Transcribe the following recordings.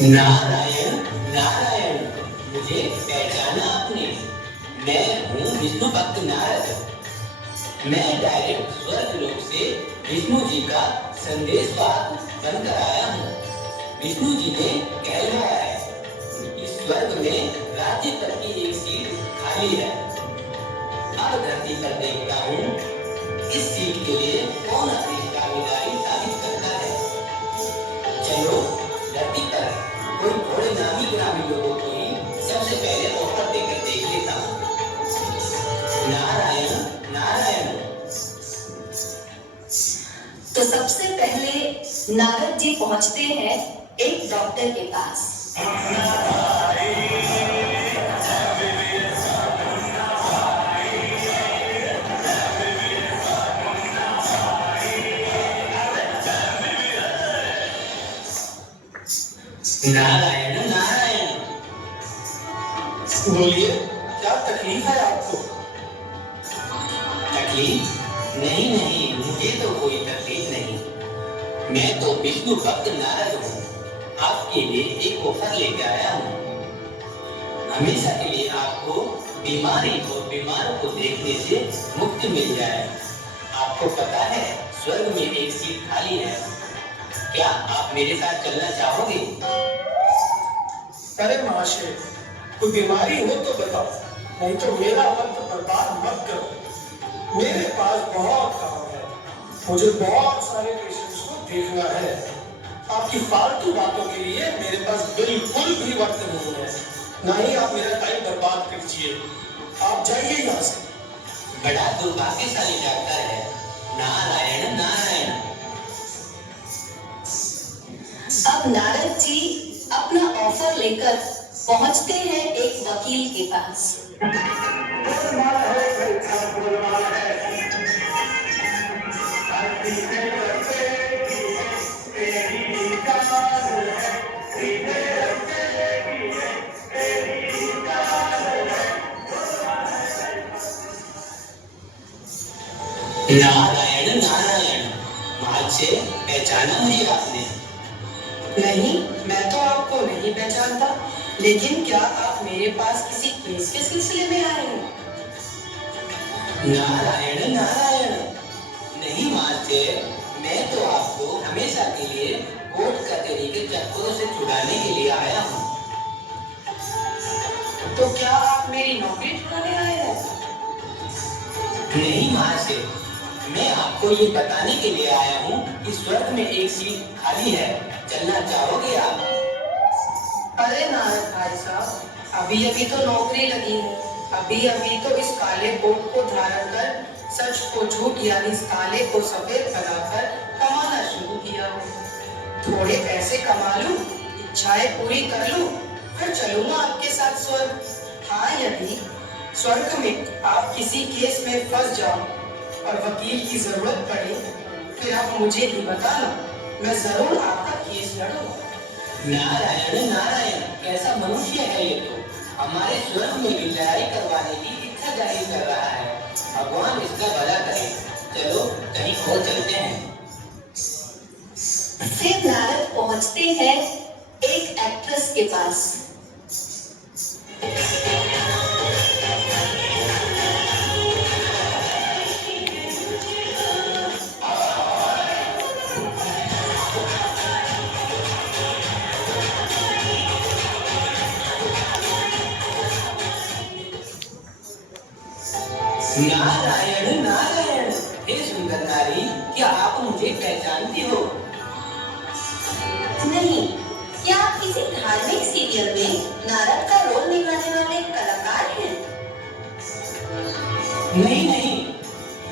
नारायण नारायण, मुझे पहचाना आपने? मैं हूँ विष्णु भक्त नारद। मैं डायरेक्ट स्वर्ग लोक से विष्णु जी का संदेश बनकर आया हूँ। विष्णु जी ने कहलवाया है इस स्वर्ग में राज्य पर की एक सीट खाली है। अब धरती पर देखता हूँ इस सीट के लिए कौन अपनी दावेदारी साबित करता है। चलो धरती पर कोई थोड़े नामी ग्रामी लोगों को ही सबसे पहले ऑफर देकर देख लेता हूँ। नारायण नारायण। तो सबसे पहले नारद जी पहुंचते हैं एक डॉक्टर के पास। नारायण नारायण। बोलिए, क्या तकलीफ है आपको? तकलीफ? नहीं नहीं, मुझे तो कोई तकलीफ नहीं। मैं तो विष्णु भक्त नारद हूँ। आपके लिए एक ऑफर लेके आया हूँ। हमेशा के लिए आपको बीमारी और बीमारों को देखने से मुक्ति मिल जाए। आपको पता है स्वर्ग में एक सीट खाली है। क्या आप मेरे साथ चलना चाहोगे? अरे महाशय, कोई बीमारी हो तो बताओ, नहीं तो मेरा वक्त बर्बाद मत करो। मेरे पास बहुत काम है, मुझे बहुत सारे पेशेंट्स को देखना है। आपकी फालतू बातों के लिए मेरे पास बिल्कुल भी वक्त नहीं है। ना ही आप मेरा टाइम बर्बाद कीजिए। आप जाइए यहाँ से। बड़ा दुर्भाग्यशाली डॉक्टर है। नारायण नारायण। अब नारद जी अपना ऑफर लेकर पहुंचते हैं एक वकील के पास। नारायण नारायण। माल से पहचाना मुझे आपने? नहीं, मैं तो आपको नहीं पहचानता, लेकिन क्या आप मेरे पास किसी केस के सिलसिले में आए हैं? नारायण नारायण। नहीं माते, मैं तो आपको हमेशा के लिए कोर्ट कचहरी के चक्करों से छुड़ाने के लिए आया हूँ। तो क्या आप मेरी नौकरी छुड़ाने आए हैं? नहीं माते, मैं आपको ये बताने के लिए आया हूँ कि स्वर्ग में एक सीट खाली है। चलना चाहोगे आप? अरे नारद भाई साहब, अभी अभी तो नौकरी लगी है। अभी तो इस काले कोट को धारण कर, सच को झूठ यानी इस काले को सफेद बनाकर कमाना शुरू किया है। थोड़े पैसे कमा लूं, इच्छाएं पूरी कर लूं, फिर चलूंगा आपके साथ स्वर्ग। हाँ, यदि स्वर्ग में आप किसी केस में फंस जाओ और वकील की जरूरत पड़े, फिर आप मुझे ही बताना, मैं जरूर आपका केस लड़ूंगा। नारायण नारायण, कैसा मनुष्य है ये तो। हमारे स्वर्ग में भी लड़ाई करवाने की इच्छा जाहिर कर रहा है। भगवान इसका भला करे। चलो कहीं और चलते हैं। फिर नारद पहुंचते हैं एक एक्ट्रेस के पास। नारायण नारायण। हे सुंदर नारी, क्या आप मुझे पहचानती हो? नहीं, क्या आप किसी धार्मिक सीरियल में नारद का रोल निभाने वाले कलाकार हैं? नहीं नहीं,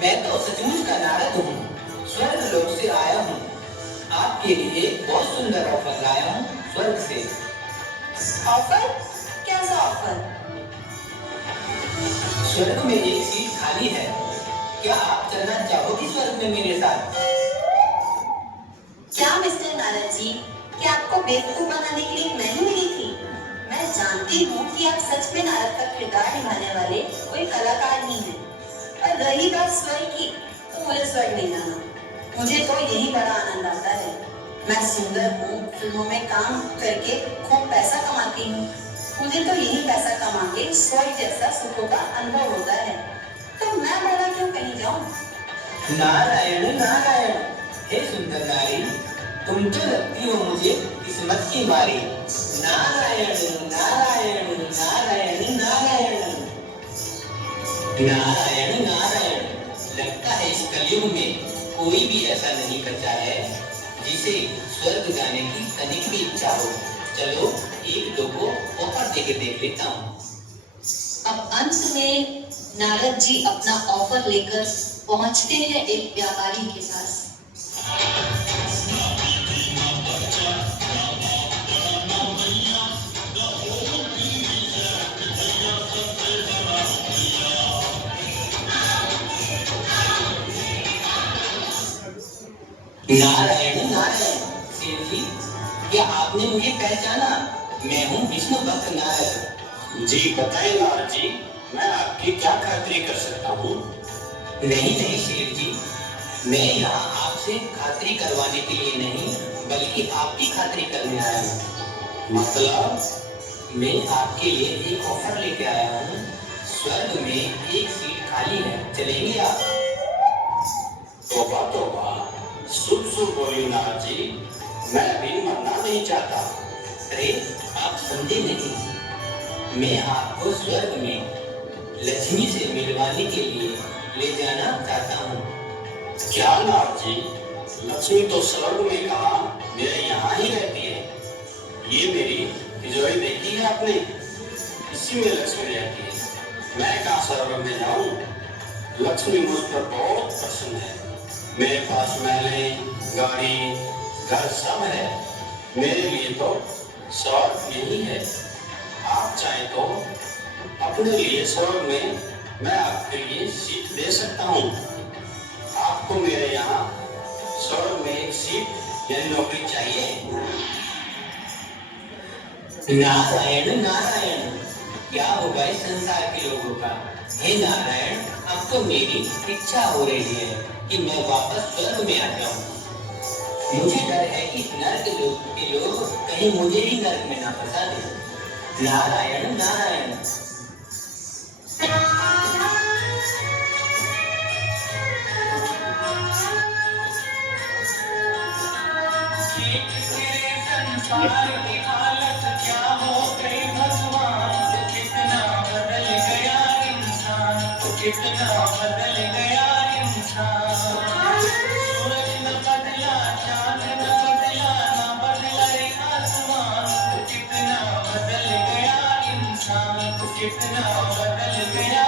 मैं तो सचमुच का नारद हूँ। स्वर्ग लोक से आया हूँ। आपके लिए बहुत सुंदर ऑफर लाया हूँ स्वर्ग से। ऑफर? कैसा ऑफर? स्वर्ग में एक सीट खाली है। क्या आप चलना चाहोगी स्वर्ग में मेरे साथ? क्या मिस्टर नारद जी, क्या आपको बेवकूफ बनाने के लिए नहीं मिली थी? मैं जानती हूँ कि आप सच में नारद का किरदार निभाने वाले कोई कलाकार ही हैं। और रही बात स्वर की, तो मुझे स्वर नहीं गाना। मुझे तो यही बड़ा आनंद आता है। मैं सुंदर हूँ, फिल्मों में काम करके खूब पैसा कमाती हूँ। मुझे तो यही पैसा कमा के स्वर्ग जैसा सुखों का अनुभव होता है। तो मैं भला क्यों कहीं जाऊँ? नारायण नारायण, हे सुंदर नारी, तुम तो लगती हो मुझे किस्मत की मारी। नारायण नारायण नारायण नारायण नारायण नारायण। लगता है इस कलयुग में कोई भी ऐसा नहीं बचा है जिसे स्वर्ग जाने की तनिक भी इच्छा हो। चलो एक दो को ऑफर देके देख लेता हूँ। अब अंत में नारद जी अपना ऑफर लेकर पहुंचते हैं एक व्यापारी के पास। नारायण नारायण। सेठ जी, क्या आपने मुझे पहचाना? मैं हूँ विष्णु भक्त नारद। जी बताइए नारद जी, मैं आपकी क्या खातिरी कर सकता हूँ? नहीं नहीं सेठ जी, मैं यहाँ आपसे खातिरी करवाने के लिए नहीं बल्कि आपकी खातिरी करने आया हूँ। मतलब? मैं आपके लिए एक ऑफर लेके आया हूँ। स्वर्ग में एक सीट खाली है, चलेंगे आप? तोबा तोबा, शुभ शुभ बोली नारद जी, मैं भी मरना नहीं चाहता। अरे आप समझे नहीं, मैं आपको स्वर्ग में लक्ष्मी से मिलवाने के लिए ले जाना चाहता हूँ। क्या नारद जी, लक्ष्मी तो स्वर्ग में कहाँ, मेरे यहाँ ही रहती है। ये मेरी तिजोरी देखी है आपने, इसी में लक्ष्मी रहती है। मैं कहाँ स्वर्ग में जाऊँ? लक्ष्मी मुझ पर बहुत प्रसन्न है। मेरे पास महलें, गाड़ी, घर सब है। मेरे लिए तो स्वर्ग यही है। आप चाहे तो अपने लिए स्वर्ग में मैं आपके लिए सीट दे सकता हूँ। आपको मेरे यहाँ स्वर्ग में एक सीट यानी नौकरी चाहिए? नारायण नारायण, क्या होगा इस संसार के लोगों का। हे नारायण, अब तो मेरी इच्छा हो रही है कि मैं वापस स्वर्ग में आ जाऊं। मुझे डर है कि नर्क के लोग कहीं मुझे ही नर्क में ना फंसा दे। नारायण नारायण। संसार की हालत क्या हो गई भगवान, कितना बदल गया इंसान, कितना बदल गया इंसान। सूरज न बदला, चांद न बदला, न बदला रे आसमान, कितना बदल गया इंसान, कितना बदल गया